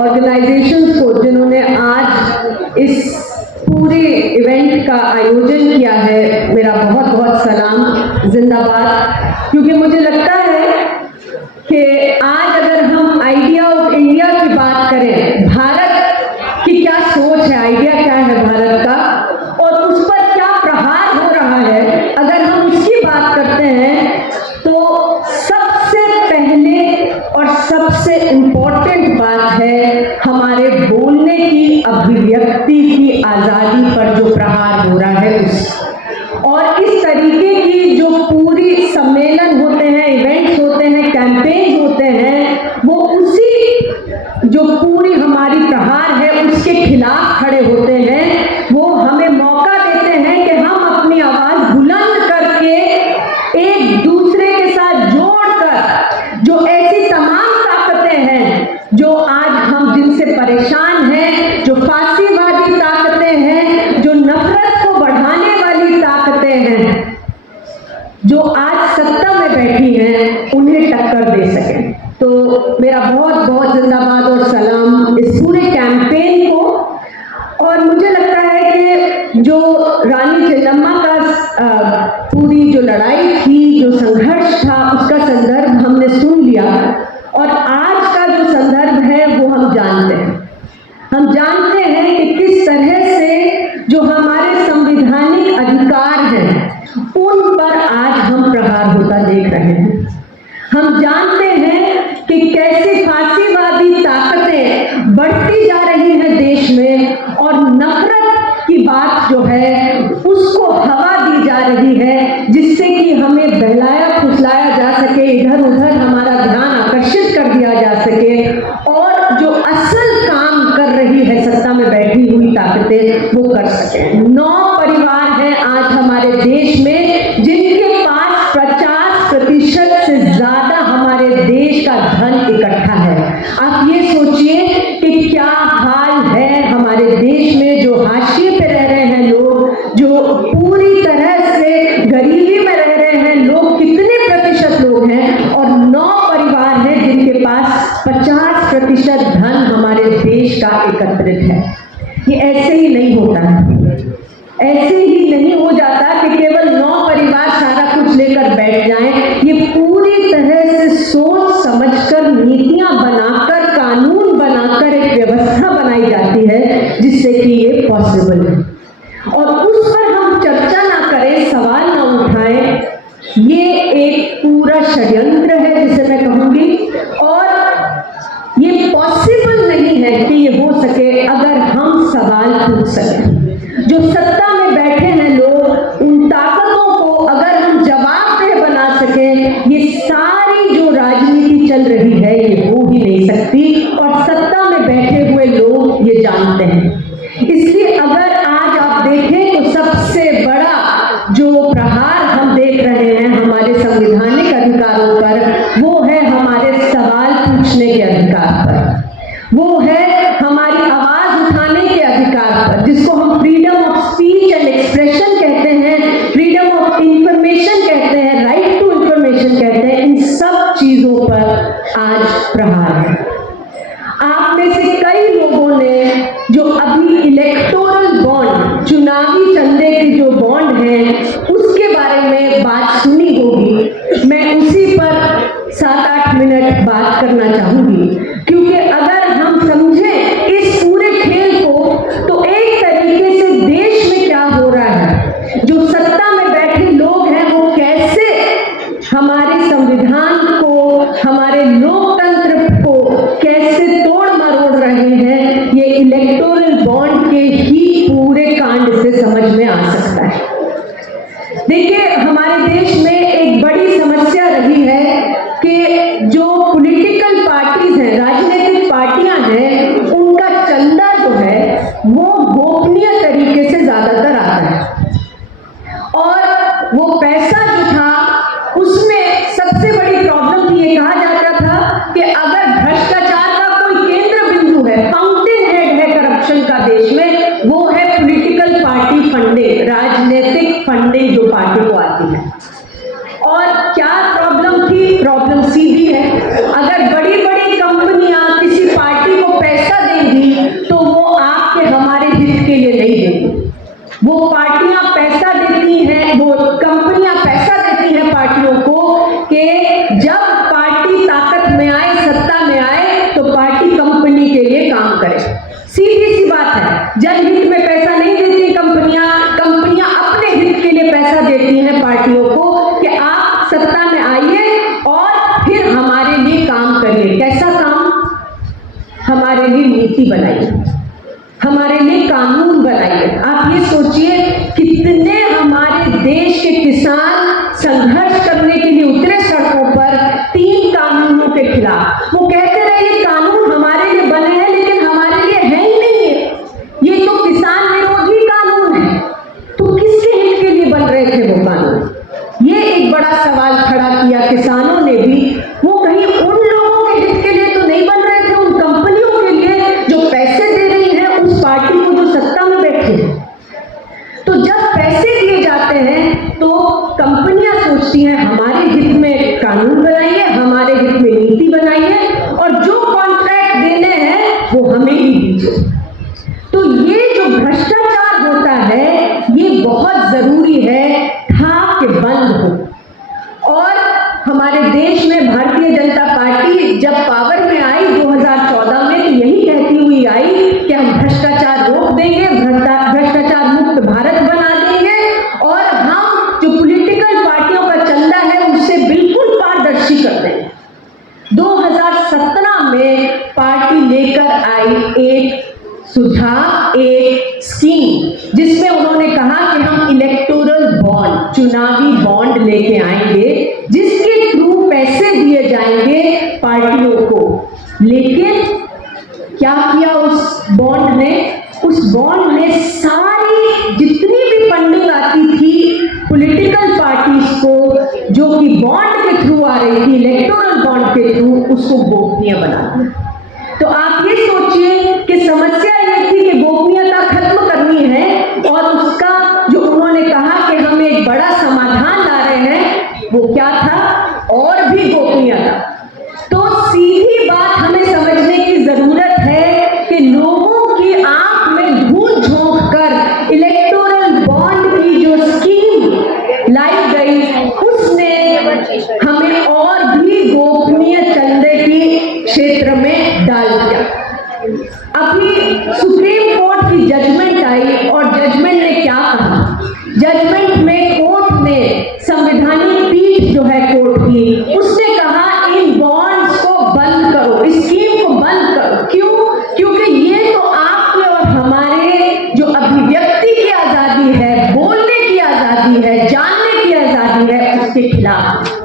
Organisations को जिन्होंने आज इस पूरे इवेंट का आयोजन किया है, मेरा बहुत बहुत सलाम, जिंदाबाद। क्योंकि मुझे लगता है कि आज अगर हम आइडिया ऑफ इंडिया की बात करें, भारत की क्या सोच है, आइडिया क्या है भारत का और उस पर क्या प्रहार हो रहा है, अगर हम उसकी बात करते हैं तो सबसे पहले और सबसे इम्पोर्टेंट बात है हमारे बोलने की, अभिव्यक्ति की आजादी पर जो प्रहार हो रहा है उस, और इस तरीके की जो पूरी सम्मेलन होते हैं, इवेंट्स होते हैं, कैंपेन होते हैं, वो उसी जो पूरी हमारी प्रहार है उसके खिलाफ खड़े होते हैं। वो हमें मौका देते हैं कि हम अपनी आवाज बुलंद करके एक दूसरे के साथ जोड़कर जो ऐसी तमाम ताकतें हैं जो आज हम जिनसे परेशान हैं, जो फांसीवादी ताकतें हैं, जो नफरत को बढ़ाने वाली ताकतें हैं, जो आज सत्ता में बैठी हैं, उन्हें टक्कर दे सकें। तो मेरा बहुत बहुत जिंदाबाद और सलाम इस पूरे कैंपेन को। और मुझे लगता है कि जो रानी चेन्नम्मा का पूरी जो लड़ाई थी, जो संघर्ष था, उसका संदर्भ हमने सुन लिया और आज का जो संदर्भ है वो हम जानते हैं। हम जानते हैं कि किस तरह से जो हमारे संवैधानिक अधिकार हैं उन पर आज हम प्रहार होता देख रहे हैं। हम जानते हैं कि कैसे फांसीवादी ताकतें बढ़ती जा रही हैं देश में और नफरत की बात जो है उसको हवा दी जा रही है, जिससे कि हमें बहलाया फुसलाया जा सके, इधर उधर हमारा ध्यान आकर्षित कर दिया जा सके और जो असल काम कर रही है सत्ता में बैठी हुई ताकतें वो कर सके। 9 परिवार हैं आज हमारे देश में जिनके पास 50% से ज्यादा हमारे देश का धन इकट्ठा है। आप ये सोचिए कि क्या हाल है हमारे देश में, जो हाशिए पे रह रहे हैं लोग, जो पूरी तरह से गरीबी में रह रहे हैं लोग, कितने प्रतिशत लोग हैं, और 9 परिवार हैं जिनके पास 50% धन हमारे देश का एकत्रित है। ये ऐसे ही नहीं होता है, ऐसे ही नहीं हो जाता कि केवल 9 परिवार सारा कुछ लेकर बैठ जाएं। ये पूरी तरह से सोच समझकर, नीतियां बनाकर, कानून बनाकर एक व्यवस्था बनाई जाती है जिससे कि ये पॉसिबल है। और उस पर हम चर्चा ना करें, सवाल ना उठाएं, ये एक पूरा षड्यंत्र है जिसे मैं कहूंगी। और ये पॉसिबल नहीं है कि ये हो सके अगर हम सवाल पूछ सकें। जो सत्ता में बैठे हैं लोग, उन ताकतों को अगर हम जवाबदेह बना सकें, ये सारी जो राजनीति चल रही है ये हो ही नहीं सकती और सत्ता में बैठे हुए लोग ये जानते हैं। इसलिए अगर आज आप देखें तो सबसे बड़ा जो प्रहार हम देख रहे हैं हमारे संवैधानिक अधिकारों पर, वो है हमारे सवाल पूछने के अधिकार पर, वो है हमारी आवाज उठाने के अधिकार पर, जिसको हम freedom of speech and expression कहते हैं, फ्रीडम ऑफ इंफॉर्मेशन कहते हैं, राइट टू इंफॉर्मेशन कहते हैं। इन सब चीजों पर आज प्रहार है। आप में से कई लोगों ने जो अभी इलेक्टोरल बॉन्ड, चुनावी चंदे के जो बॉन्ड हैं, उसके बारे में बात सुनी होगी। मैं उसी पर 7-8 मिनट बात करना चाहूंगी, क्योंकि अगर हम समझें इस पूरे खेल को तो एक तरीके से देश में क्या हो रहा है, जो सत्ता में बैठे लोग हैं वो कैसे हमारे संविधान को, हमारे लोकतंत्र को कैसे तोड़ मरोड़ रहे हैं, ये इलेक्टोरल बॉन्ड के ही पूरे कांड से समझ में आ सकता है। देखिए, हमारे देश में करें। सीधी सी बात है, जनहित में पैसा नहीं देती कंपनियां अपने हित के लिए पैसा देती हैं पार्टियों को कि आप सत्ता में आइए और फिर हमारे लिए काम करिए। कैसा काम? हमारे लिए नीति बनाइए, हमारे लिए कानून बनाइए। आप ये सोचिए कितने हमारे देश के किसान संघर्ष करने के लिए उतरे सड़कों पर 3 कानूनों के खिलाफ। वो कहते रहे ये कानून हमारे लिए बने हैं लेकिन हमारे लिए है ही नहीं है, ये तो किसान विरोधी कानून है। तो किसके हित के लिए बन रहे थे वो कानून? ये एक बड़ा सवाल खड़ा किया किसानों ने भी। वो कहीं उन लोगों के हित के लिए तो नहीं बन रहे थे, उन कंपनियों के लिए जो पैसे दे रही है उस पार्टी को जो सत्ता में बैठी है। तो जब पैसे दिए जाते हैं तो कंपनियां सोचती हैं हमारे हित में कानून बनाइए, हमारे हित में नीति बनाइए और जो कॉन्ट्रैक्ट देने हैं वो हमें ही दीजिए। तो ये जो भ्रष्टाचार होता है ये बहुत जरूरी है था कि बंद हो। और हमारे देश में भारतीय जनता पार्टी जब पावर में आई 2014 में, तो यही कहती हुई आई कि हम भ्रष्टाचार रोक देंगे, भ्रष्टाचार मुक्त भारत बना देंगे और हम जो पॉलिटिकल पार्टियों का चंदा है उससे बिल्कुल पारदर्शी कर देंगे। 2017 में पार्टी लेकर आई एक सुझाव, एक स्कीम जिसमें उन्होंने कहा कि हम इलेक्टोरल बॉन्ड, चुनावी बॉन्ड लेके आएंगे जिसके थ्रू पैसे दिए जाएंगे पार्टियों को। लेकिन क्या किया उस बॉन्ड ने? उस बॉन्ड ने सारी जितनी भी फंडिंग आती थी पॉलिटिकल पार्टीज को जो कि बॉन्ड के थ्रू आ रही थी, इलेक्टोरल बॉन्ड के थ्रू, उसको गोपनीय बना दिया। तो आप ये सोचिए कि समस्या ये थी कि गोपनीयता खत्म करनी है और उसका जो उन्होंने कहा कि हम एक बड़ा समाधान ला रहे हैं वो क्या था? और भी गोपनीयता। तो सीधी बात हमें समझने की जरूरत है कि लोगों की आंख में धूल झोंक कर इलेक्टोरल बॉन्ड की जो स्कीम लाई गई उसने हमें और भी गोपनीय चंदे की क्षेत्र में डाल दिया। अभी सुप्रीम कोर्ट की जजमेंट आई और जजमेंट ने क्या कहा? जजमेंट में कोर्ट ने, संवैधानिक पीठ जो है कोर्ट की, उसने कहा इन बॉन्ड्स को बंद करो, इस स्कीम को बंद करो। क्यों? क्योंकि ये तो आपके और हमारे जो अभिव्यक्ति की आजादी है, बोलने की आजादी है, जानने की आजादी है, उसके खिलाफ।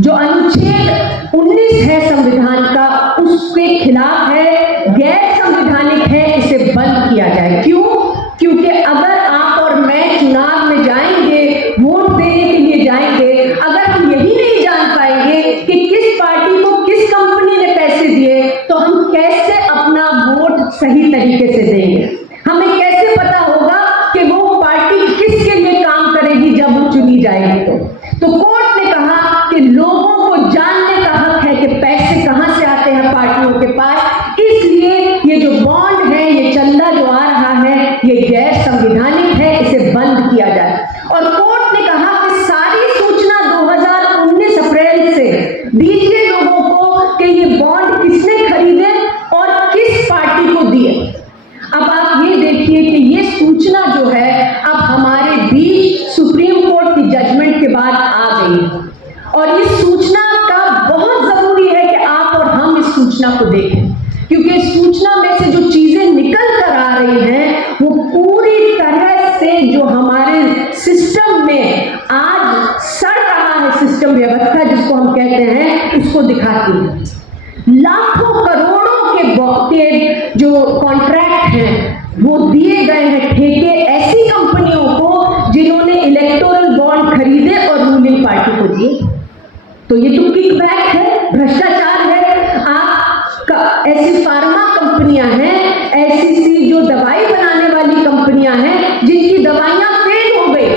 जो अनुच्छेद 19 है संविधान का उसके खिलाफ है, गैर संवैधानिक है, इसे बंद किया जाए। क्यों? क्योंकि अगर आप और मैं चुनाव में जाएंगे, वोट देने के लिए जाएंगे, अगर हम यही नहीं जान पाएंगे कि किस पार्टी को किस कंपनी ने पैसे दिए, तो हम कैसे अपना वोट सही तरीके से देंगे? हमें कैसे पता होगा कि वो पार्टी किसके लिए काम करेगी जब वो चुनी जाएगी? तो कोर्ट ने कहा कि लोगों को जानने का हक है कि पैसे कहां से आते हैं पार्टियों के पास, इसलिए ये जो बॉन्ड है, ये चंदा जो आ रहा है, ये गैर संवैधानिक है, इसे बंद किया जाए। और कोर्ट ने कहा कि सारी सूचना 2019 अप्रैल से दीजिए लोगों को कि ये बॉन्ड किसने खरीदे और किस पार्टी को दिए। अब आप ये देखिए कि ये सूचना जो है अब हमारे बीच सुप्रीम कोर्ट की जजमेंट के बाद आ गई और इस सूचना का बहुत जरूरी है कि आप और हम इस सूचना को देखें, क्योंकि इस सूचना में से जो चीजें निकल कर आ रही हैं वो पूरी तरह से जो हमारे सिस्टम में आज सड़ रहा है, सिस्टम व्यवस्था जिसको हम कहते हैं, उसको दिखाती है। लाखों करोड़ों के जो कॉन्ट्रैक्ट हैं वो दिए गए हैं ठेके ऐसी कंपनियों को जिन्होंने इलेक्टोरल बॉन्ड खरीदे और रूलिंग पार्टी को दिए। तो ये तो किकबैक है, भ्रष्टाचार है। आप ऐसी फार्मा कंपनियां हैं, ऐसी जो दवाई बनाने वाली कंपनियां हैं जिनकी दवाइयां फेल हो गई,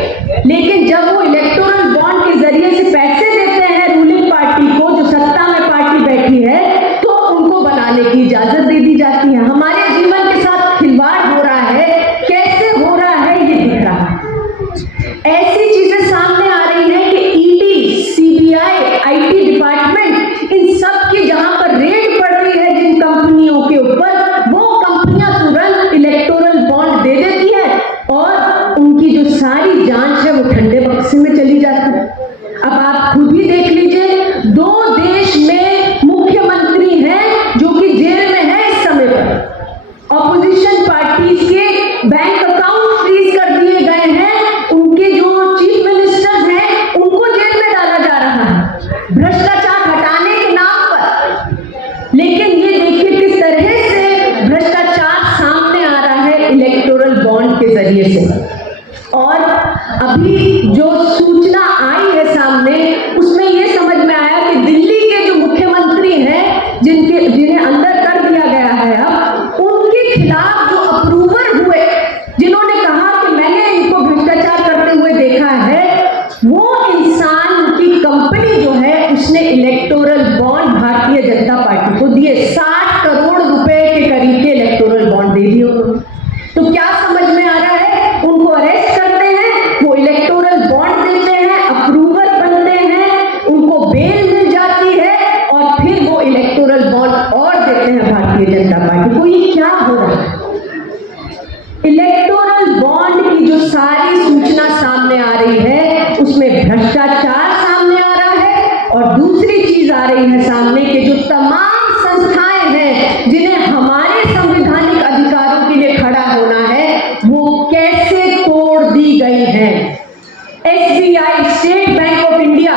लेकिन जब वो इलेक्टोरल बॉन्ड के जरिए से पैसे देते हैं रूलिंग पार्टी को, जो सत्ता में पार्टी बैठी है, तो उनको बनाने की इजाजत दे दी जाती है। हमारे जीवन के साथ खिलवाड़ हो रहा है, कैसे हो रहा है ये दिख रहा है। ऐसी चीजें सामने आ रही हैं कि ईडी, सीबीआई, आईटी डिपार्टमेंट, इन सब की जहां पर रेड पड़ रही है जिन कंपनियों के ऊपर, वो भारतीय जनता पार्टी को। ये क्या हो रहा है? इलेक्टोरल बॉन्ड की जो सारी सूचना सामने आ रही है उसमें भ्रष्टाचार सामने आ रहा है, और दूसरी चीज आ रही है सामने के जो तमाम संस्थाएं हैं जिन्हें हमारे संवैधानिक अधिकारों के लिए खड़ा होना है, वो कैसे तोड़ दी गई है। SBI, state bank of India,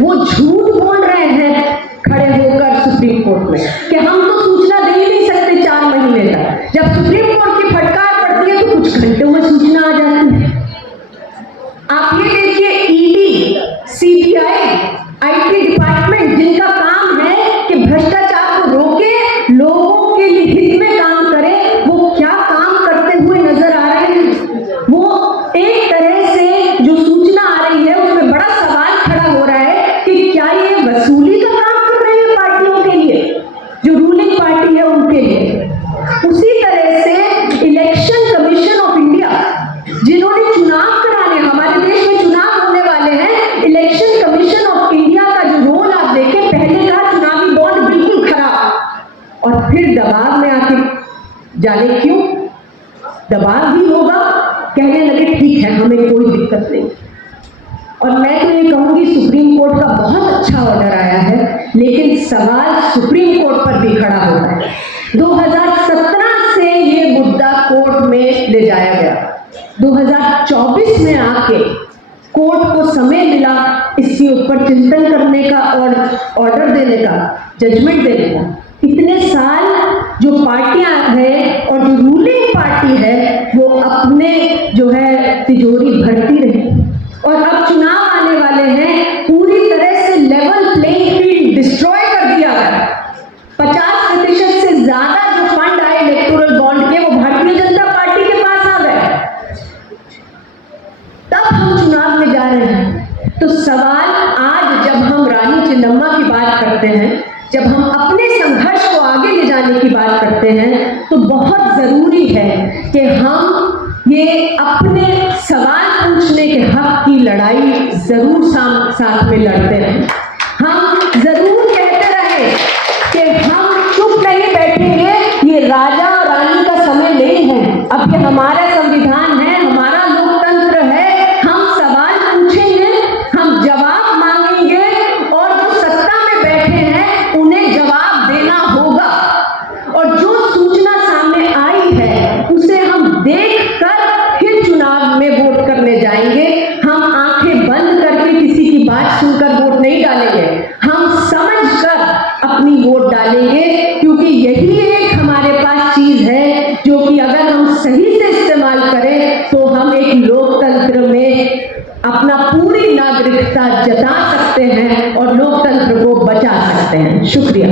वो झूठ बोल रहे हैं खड़े होकर सुप्रीम कोर्ट में कि हम तो सूचना दे ही नहीं सकते 4 महीने तक। जब सुप्रीम कोर्ट की फटकार पड़ती है तो कुछ घंटों में सूचना आ जाती है। आप ये देखिए, ED, CBI, IT डिपार्टमेंट, जिनका काम है कि भ्रष्टाचार को रोके, लोगों के हित में काम करे, वो क्या काम करते हुए नजर आ रहे हैं। वो एक तरह से जो सूचना आ रही है उसमें बड़ा सवाल खड़ा हो रहा है कि क्या ये वसूली का काम कर रहे हैं पार्टियों के लिए, जो रूलिंग पार्टी है उनके लिए। उसी तरह से इलेक्शन कमीशन ऑफ इंडिया, जिन्होंने चुनाव कराने, हमारे देश में चुनाव होने वाले हैं, इलेक्शन कमीशन ऑफ इंडिया का जो रोल आप देखें, पहले का चुनावी बॉन्ड बिल्कुल खराब, और फिर दबाव में आके, जाने क्यों दबाव भी होगा, कहने लगे ठीक है हमें कोई दिक्कत नहीं। और मैं तो ये कहूंगी सुप्रीम कोर्ट का बहुत अच्छा ऑर्डर आया है, लेकिन सवाल सुप्रीम कोर्ट पर भी खड़ा होता है। 2017 से ये मुद्दा कोर्ट में ले जाया गया, 2024 में आके कोर्ट को समय मिला इसके ऊपर चिंतन करने का और ऑर्डर देने का, जजमेंट देने का। इतने साल जो पार्टियां हैं और जो रूलिंग पार्टी है वो अपने जो है तिजोरी भरती रही, और अब चुनाव आने वाले हैं, पूरी तरह से लेवल प्लेइंग फील्ड डिस्ट्रॉय कर दिया गया। 50% से ज्यादा जो फंड आए इलेक्टोरल बॉन्ड के, वो भारतीय जनता पार्टी के पास आ गए। तब हम चुनाव में जा रहे हैं। तो सवाल आज जब हम रानी चिन्नम्मा की बात करते हैं, जब हम अपने संघर्ष को आगे ले जाने की बात करते हैं, तो बहुत जरूरी है कि हम ये अपने सवाल पूछने के हक की लड़ाई जरूर साथ में लड़ते रहें। हम जरूर कहते रहे कि हम चुप नहीं बैठेंगे, ये राजा और रानी का समय नहीं है, अब ये हमारा संविधान है, हमारा लोकतंत्र है। हम सवाल पूछेंगे, हम जवाब मांगेंगे, और जो सत्ता में बैठे हैं उन्हें जवाब देना होगा। और जो सूचना सामने आई है उसे हम देख कर फिर चुनाव में वोट करने जाएंगे। हम आंखें बंद करके किसी की बात सुनकर वोट नहीं डालेंगे, हम समझकर अपनी वोट डालेंगे, क्योंकि यही एक हमारे पास चीज है जो कि अगर हम सही से इस्तेमाल करें तो हम एक लोकतंत्र में अपना पूरी नागरिकता जता सकते हैं और लोकतंत्र को बचा सकते हैं। शुक्रिया।